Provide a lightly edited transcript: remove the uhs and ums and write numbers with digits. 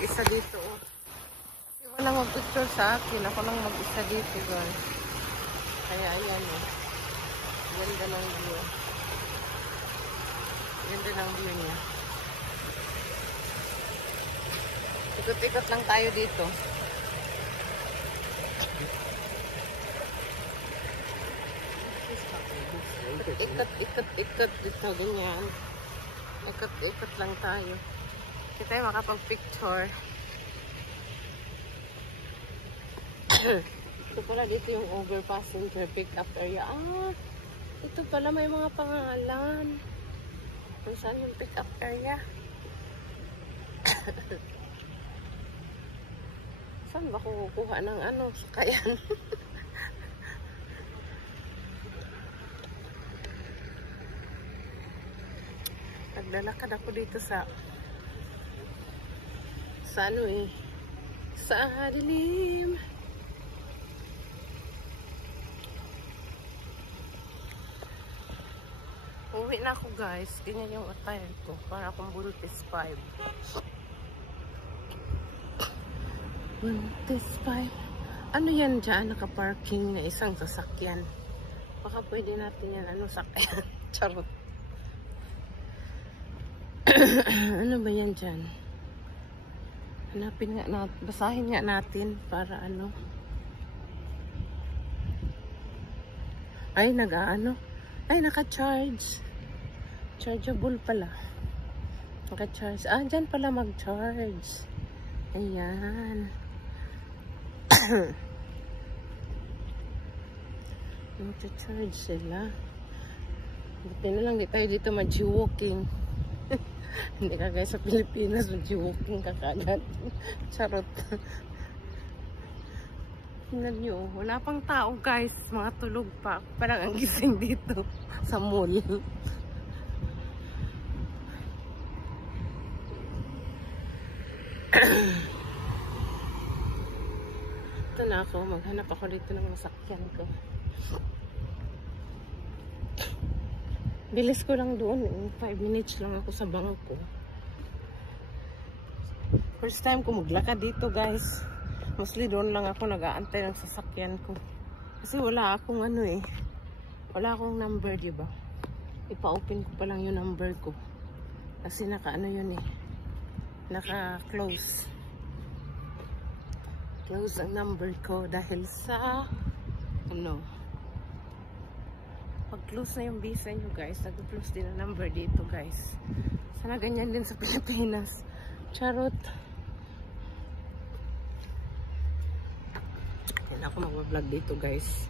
mag-isa dito. Oh. Walang mag-picture sa akin. Ako lang mag-isa dito, guys. Kaya ayan oh. Ganda ng view. Ganda ng view niya. Ikot-ikot lang tayo dito. Ikot-ikot dito. Ganyan. Ikot-ikot lang tayo. Hindi tayo makapag-picture. Ito pala dito yung overpass passenger pick-up area. Ah, ito pala may mga pangalan. Kung saan yung pick-up area? Saan ba kukuha ng ano? Sakayan. Naglalakad ako dito sa ano eh. Sa dilim. Uwi na ako guys. Ganyan yung attire ko. Para akong buntis 5. Buntis 5. Ano yan dyan? Naka-parking na isang sasakyan. Baka pwede natin yan. Ano sakyan? Charot. Ano ba yan dyan? Hanapin nga natin. Basahin nga natin. Para ano. Ay, nag-ano. Ay, naka-charge. Chargeable pala. Naka-charge. Ah, dyan pala mag-charge. Ayan. Mag-charge sila. Buti na lang, di tayo dito mag-walking. Hindi ka guys sa Pilipinas, mag-walking ka kagad. Charot. Tingnan nyo, wala pang tao guys. Mga tulog pa. Parang ang gising dito sa mall. Ito na ako. Maghanap ako dito ng masakyan ko. Bilis ko lang doon. 5 minutes lang ako sa bangko. First time ko maglakad dito guys. Mostly doon lang ako nag-aantay ng sasakyan ko. Kasi wala akong ano eh. Wala akong number, diba? Ipa-open ko pa lang yung number ko. Kasi naka-ano yun eh. Naka-close. Close ang number ko dahil sa ano. Pag-close na yung visa nyo guys, nag-close din ang number dito guys. Sana ganyan din sa Pilipinas. Charot. Ako mag-vlog dito guys.